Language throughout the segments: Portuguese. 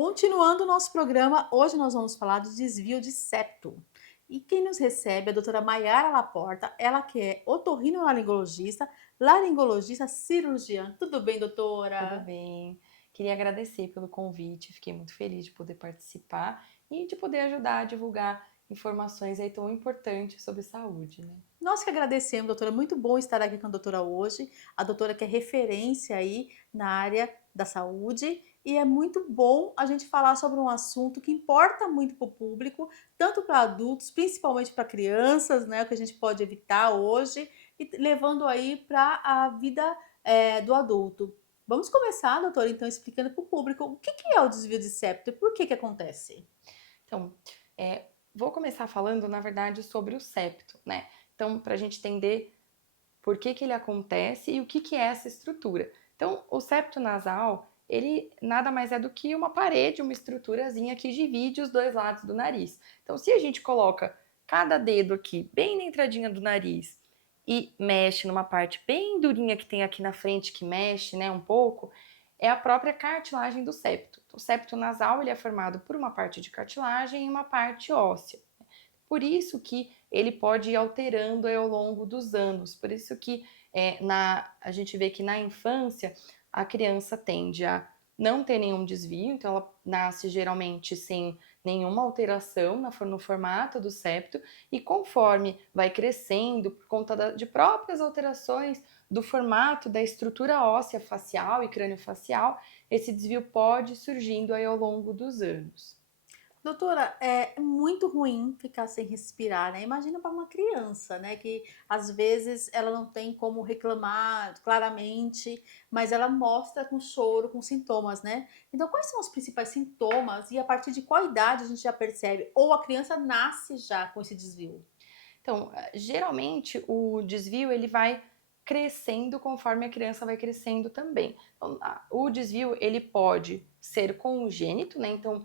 Continuando o nosso programa, hoje nós vamos falar do desvio de septo. E quem nos recebe é a doutora Maiara Laporta, ela que é otorrinolaringologista, laringologista cirurgiã. Tudo bem, Tudo doutora? bem. Queria agradecer pelo convite, fiquei muito feliz de poder participar e de poder ajudar a divulgar informações aí tão importantes sobre saúde, né? Nós que agradecemos, doutora. Muito bom estar aqui com a doutora hoje. A doutora que é referência aí na área da saúde. E é muito bom a gente falar sobre um assunto que importa muito para o público, tanto para adultos, principalmente para crianças, né? O que a gente pode evitar hoje, e levando aí para a vida do adulto. Vamos começar, doutora, então, explicando para o público o que é o desvio de septo e por que acontece. Então, vou começar falando, na verdade, sobre o septo, né? Então, para a gente entender por que ele acontece e o que é essa estrutura. Então, o septo nasal, ele nada mais é do que uma parede, uma estruturazinha que divide os dois lados do nariz. Então, se a gente coloca cada dedo aqui bem na entradinha do nariz e mexe numa parte bem durinha que tem aqui na frente, que mexe, né, um pouco, é a própria cartilagem do septo. O septo nasal, ele é formado por uma parte de cartilagem e uma parte óssea. Por isso que ele pode ir alterando aí ao longo dos anos. Por isso que a gente vê que na infância a criança tende a não ter nenhum desvio, então ela nasce geralmente sem nenhuma alteração no formato do septo, e conforme vai crescendo, por conta de próprias alterações do formato da estrutura óssea facial e crâniofacial, esse desvio pode ir surgindo aí ao longo dos anos. Doutora, é muito ruim ficar sem respirar, né? Imagina para uma criança, né? Que às vezes ela não tem como reclamar claramente, mas ela mostra com choro, com sintomas, né? Então, quais são os principais sintomas e a partir de qual idade a gente já percebe? Ou a criança nasce já com esse desvio? Então, geralmente o desvio ele vai crescendo conforme a criança vai crescendo também. Então, o desvio ele pode ser congênito, né? Então,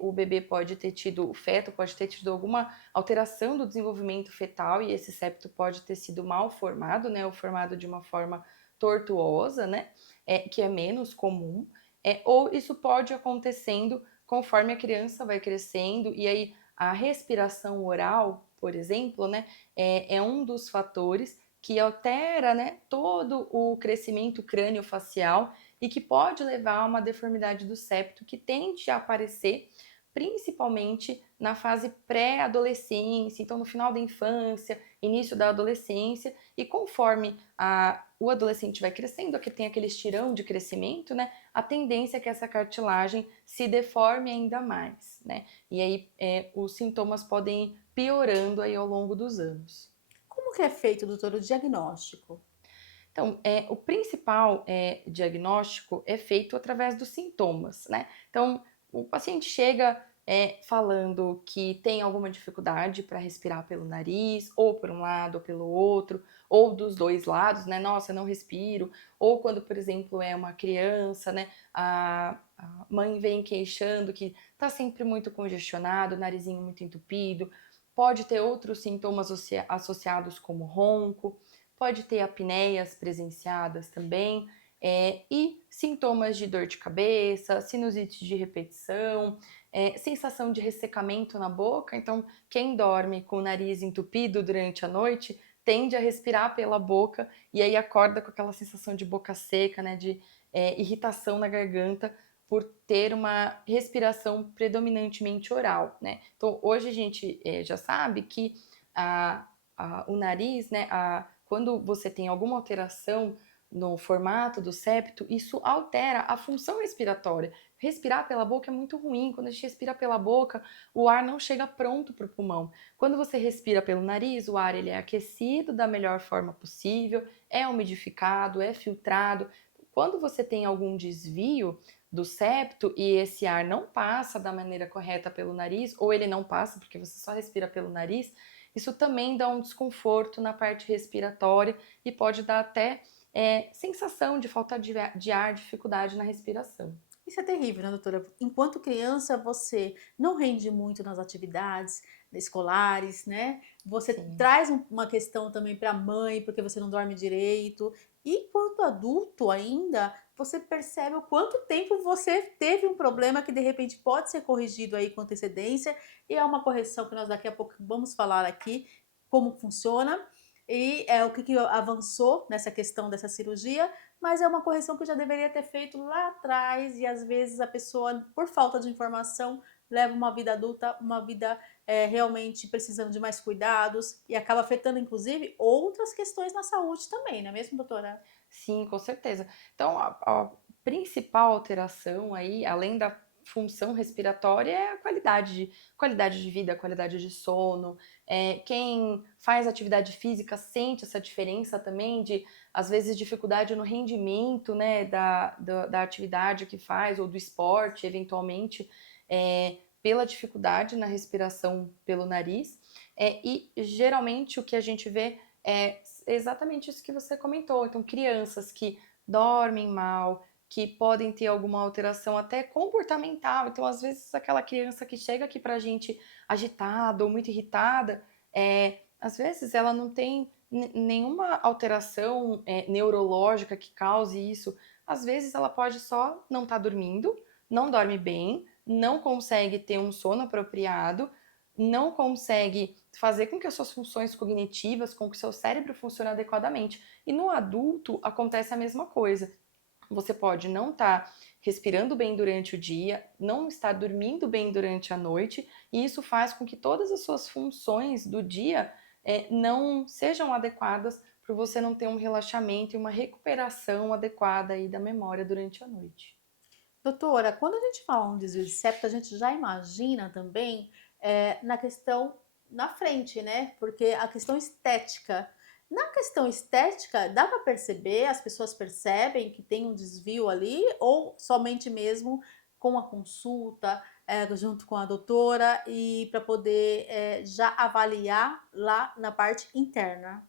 o bebê pode ter tido, o feto pode ter tido alguma alteração do desenvolvimento fetal e esse septo pode ter sido mal formado, né? Ou formado de uma forma tortuosa, né? Que é menos comum. Ou isso pode acontecendo conforme a criança vai crescendo e aí a respiração oral, por exemplo, né, é um dos fatores que altera, né, todo o crescimento crânio-facial e que pode levar a uma deformidade do septo que tende a aparecer principalmente na fase pré-adolescência, então no final da infância, início da adolescência, e conforme o adolescente vai crescendo, aqui tem aquele estirão de crescimento, né, a tendência é que essa cartilagem se deforme ainda mais, né, e aí os sintomas podem ir piorando aí ao longo dos anos. Como que é feito, doutor, o diagnóstico? Então, o principal diagnóstico é feito através dos sintomas, né? Então, o paciente chega falando que tem alguma dificuldade para respirar pelo nariz, ou por um lado ou pelo outro, ou dos dois lados, né? Nossa, eu não respiro. Ou quando, por exemplo, é uma criança, né? A mãe vem queixando que está sempre muito congestionado, narizinho muito entupido. Pode ter outros sintomas associados como ronco, pode ter apneias presenciadas também, e sintomas de dor de cabeça, sinusite de repetição, sensação de ressecamento na boca. Então, quem dorme com o nariz entupido durante a noite tende a respirar pela boca e aí acorda com aquela sensação de boca seca, né, de irritação na garganta por ter uma respiração predominantemente oral, né? Então, hoje a gente já sabe que o nariz, né, quando você tem alguma alteração no formato do septo, isso altera a função respiratória. Respirar pela boca é muito ruim. Quando a gente respira pela boca, o ar não chega pronto para o pulmão. Quando você respira pelo nariz, o ar ele é aquecido da melhor forma possível, é umidificado, é filtrado. Quando você tem algum desvio do septo e esse ar não passa da maneira correta pelo nariz, ou ele não passa porque você só respira pelo nariz, isso também dá um desconforto na parte respiratória e pode dar até sensação de falta de ar, dificuldade na respiração. Isso é terrível, né, doutora? Enquanto criança, você não rende muito nas atividades escolares, né? Você Sim. traz uma questão também para a mãe, porque você não dorme direito. E quanto adulto ainda, você percebe o quanto tempo você teve um problema que de repente pode ser corrigido aí com antecedência, e é uma correção que nós daqui a pouco vamos falar aqui como funciona, e é o que avançou nessa questão dessa cirurgia, mas é uma correção que eu já deveria ter feito lá atrás e às vezes a pessoa, por falta de informação, leva uma vida adulta, uma vida realmente precisando de mais cuidados e acaba afetando inclusive outras questões na saúde também, não é mesmo, doutora? Sim, com certeza. Então, a principal alteração aí, além da função respiratória, é a qualidade de vida, qualidade de sono. Quem faz atividade física sente essa diferença também de, às vezes, dificuldade no rendimento, né, da atividade que faz ou do esporte, eventualmente, pela dificuldade na respiração pelo nariz. E geralmente o que a gente vê é exatamente isso que você comentou. Então, crianças que dormem mal, que podem ter alguma alteração até comportamental. Então, às vezes, aquela criança que chega aqui pra gente agitada ou muito irritada, às vezes ela não tem nenhuma alteração neurológica que cause isso. Às vezes ela pode só não estar dormindo, não dorme bem, não consegue ter um sono apropriado, não consegue fazer com que as suas funções cognitivas, com que o seu cérebro funcione adequadamente. E no adulto acontece a mesma coisa. Você pode não estar respirando bem durante o dia, não estar dormindo bem durante a noite, e isso faz com que todas as suas funções do dia não sejam adequadas para você não ter um relaxamento e uma recuperação adequada aí da memória durante a noite. Doutora, quando a gente fala um desvio de septo, a gente já imagina também na questão na frente, né? Porque a questão estética. Na questão estética, dá para perceber, as pessoas percebem que tem um desvio ali, ou somente mesmo com a consulta, junto com a doutora, e para poder já avaliar lá na parte interna?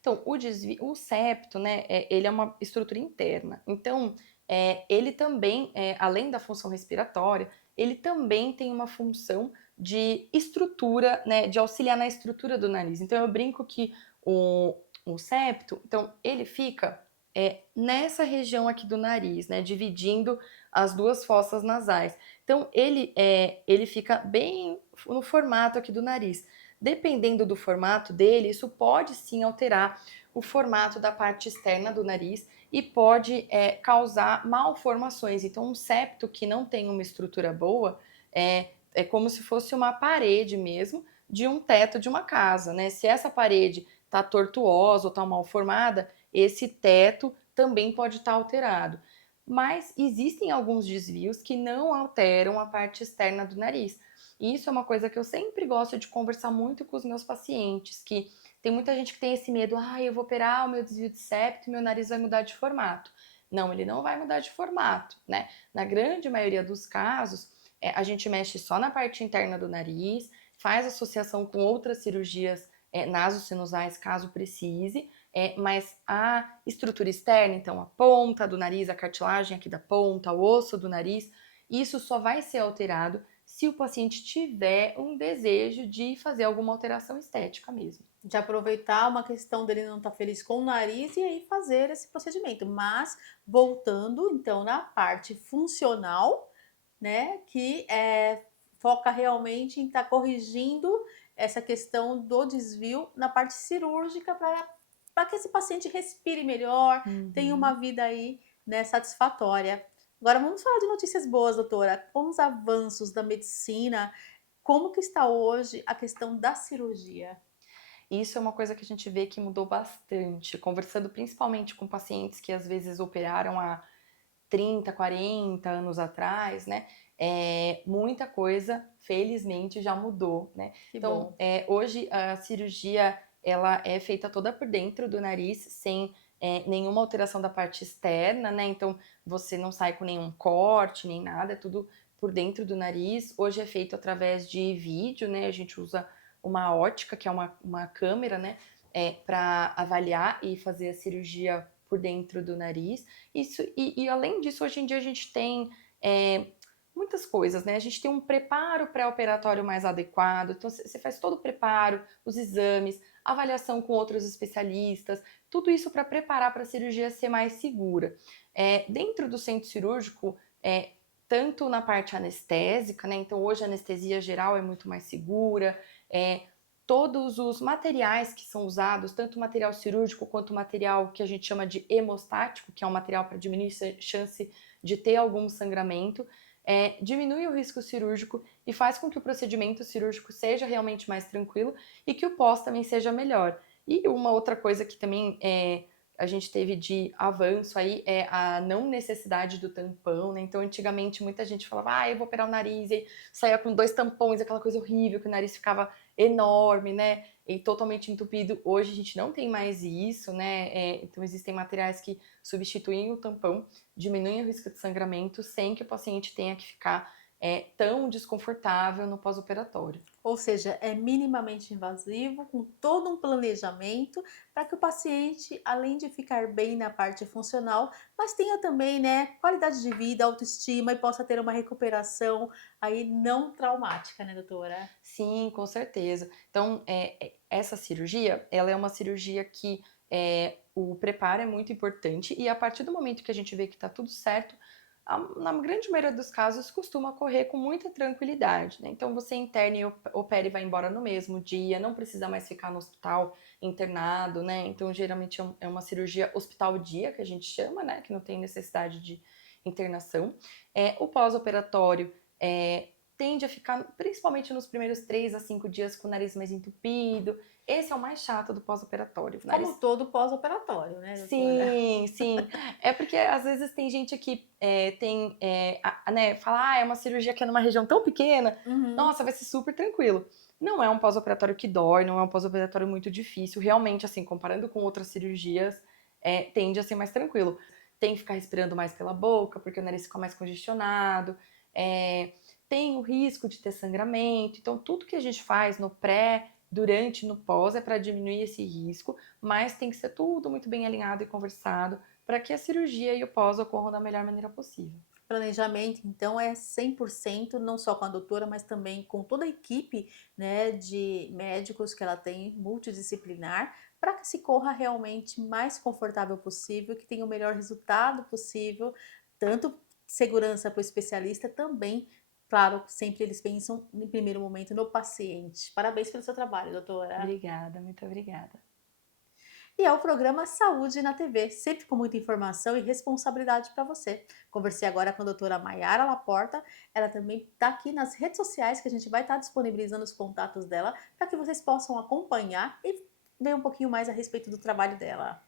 Então, o septo, né, ele é uma estrutura interna. Então, ele também, além da função respiratória, ele também tem uma função de estrutura, né, de auxiliar na estrutura do nariz. Então, eu brinco que o septo, então, ele fica nessa região aqui do nariz, né, dividindo as duas fossas nasais. Então, ele fica bem no formato aqui do nariz. Dependendo do formato dele, isso pode sim alterar o formato da parte externa do nariz e pode causar malformações. Então, um septo que não tem uma estrutura boa é como se fosse uma parede mesmo de um teto de uma casa, né? Se essa parede está tortuosa ou está mal formada, esse teto também pode estar alterado. Mas existem alguns desvios que não alteram a parte externa do nariz. E isso é uma coisa que eu sempre gosto de conversar muito com os meus pacientes, que tem muita gente que tem esse medo, eu vou operar o meu desvio de septo e meu nariz vai mudar de formato. Não, ele não vai mudar de formato, né? Na grande maioria dos casos, a gente mexe só na parte interna do nariz, faz associação com outras cirurgias nasosinusais, caso precise, mas a estrutura externa, então a ponta do nariz, a cartilagem aqui da ponta, o osso do nariz, isso só vai ser alterado se o paciente tiver um desejo de fazer alguma alteração estética mesmo. De aproveitar uma questão dele não estar feliz com o nariz e aí fazer esse procedimento. Mas voltando então na parte funcional, né, que foca realmente em estar corrigindo essa questão do desvio na parte cirúrgica para que esse paciente respire melhor, tenha uma Uhum. vida aí, né, satisfatória. Agora vamos falar de notícias boas, doutora. Com os avanços da medicina, como que está hoje a questão da cirurgia? Isso é uma coisa que a gente vê que mudou bastante, conversando principalmente com pacientes que às vezes operaram há 30, 40 anos atrás, né? Muita coisa, felizmente, já mudou, né? Que Então, bom. hoje a cirurgia ela é feita toda por dentro do nariz, sem nenhuma alteração da parte externa, né? Então, você não sai com nenhum corte, nem nada, é tudo por dentro do nariz. Hoje é feito através de vídeo, né? A gente usa uma ótica, que é uma câmera, né? Para avaliar e fazer a cirurgia por dentro do nariz. Isso, e além disso, hoje em dia a gente tem muitas coisas, né? A gente tem um preparo pré-operatório mais adequado, então você faz todo o preparo, os exames, avaliação com outros especialistas, tudo isso para preparar para a cirurgia ser mais segura. Dentro do centro cirúrgico, tanto na parte anestésica, né? Então hoje a anestesia geral é muito mais segura, todos os materiais que são usados, tanto o material cirúrgico quanto o material que a gente chama de hemostático, que é um material para diminuir a chance de ter algum sangramento, diminui o risco cirúrgico e faz com que o procedimento cirúrgico seja realmente mais tranquilo e que o pós também seja melhor. E uma outra coisa que também a gente teve de avanço aí é a não necessidade do tampão, né? Então, antigamente, muita gente falava, eu vou operar o nariz, e saía com 2 tampões, aquela coisa horrível, que o nariz ficava enorme, né? E totalmente entupido. Hoje a gente não tem mais isso, né? Então, existem materiais que substituem o tampão, diminuem o risco de sangramento, sem que o paciente tenha que ficar tão desconfortável no pós-operatório. Ou seja, é minimamente invasivo, com todo um planejamento, para que o paciente, além de ficar bem na parte funcional, mas tenha também, né, qualidade de vida, autoestima e possa ter uma recuperação aí não traumática, né, doutora? Sim, com certeza. Então, essa cirurgia, ela é uma cirurgia que o preparo é muito importante e a partir do momento que a gente vê que está tudo certo, na grande maioria dos casos costuma correr com muita tranquilidade, né? Então, você interna e opera e vai embora no mesmo dia, não precisa mais ficar no hospital internado, né? Então, geralmente é uma cirurgia hospital-dia, que a gente chama, né? Que não tem necessidade de internação. O pós-operatório tende a ficar, principalmente nos primeiros 3 a 5 dias, com o nariz mais entupido. Esse é o mais chato do pós-operatório. Como todo pós-operatório, né, doutora? Sim, sim. É porque às vezes tem gente que né, fala, é uma cirurgia que é numa região tão pequena, Uhum. nossa, vai ser super tranquilo. Não é um pós-operatório que dói, não é um pós-operatório muito difícil. Realmente, assim, comparando com outras cirurgias, tende a ser mais tranquilo. Tem que ficar respirando mais pela boca, porque o nariz fica mais congestionado. Tem o risco de ter sangramento. Então, tudo que a gente faz no pré, durante e no pós é para diminuir esse risco, mas tem que ser tudo muito bem alinhado e conversado para que a cirurgia e o pós ocorram da melhor maneira possível. Planejamento, então, é 100%, não só com a doutora, mas também com toda a equipe, né, de médicos que ela tem, multidisciplinar, para que se corra realmente mais confortável possível, que tenha o melhor resultado possível, tanto segurança para o especialista, também, claro, sempre eles pensam, em primeiro momento, no paciente. Parabéns pelo seu trabalho, doutora. Obrigada, muito obrigada. E é o programa Saúde na TV, sempre com muita informação e responsabilidade para você. Conversei agora com a doutora Maiara Laporta, ela também está aqui nas redes sociais, que a gente vai estar disponibilizando os contatos dela, para que vocês possam acompanhar e ver um pouquinho mais a respeito do trabalho dela.